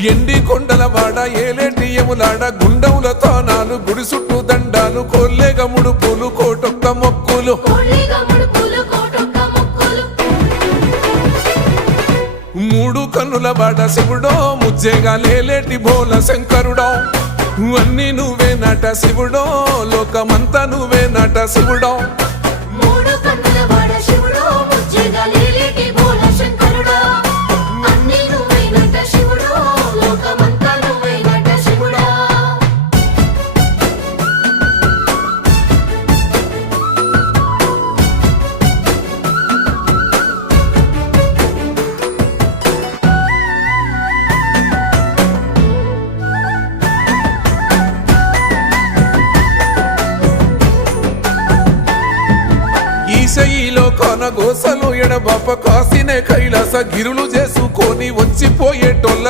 ఎండి కొండల వాడ ఏలేటి యములాడ గుండముల తానాలు గుడి చుట్టూ దండాలు కొల్లేగ ముడుపులు కోటొక్క మొక్కులు మూడు కన్నుల వాడ శివుడో ముజ్జేగా లేలేటి బోల శంకరుడో అన్ని నువ్వే నట శివుడో లోకమంతా నువ్వే నట శివుడో ఈశయిలో కొనగోసలు ఎడబాప కాసినే కైలాస గిరులు చేసుకొని వచ్చిపోయేటోళ్ళ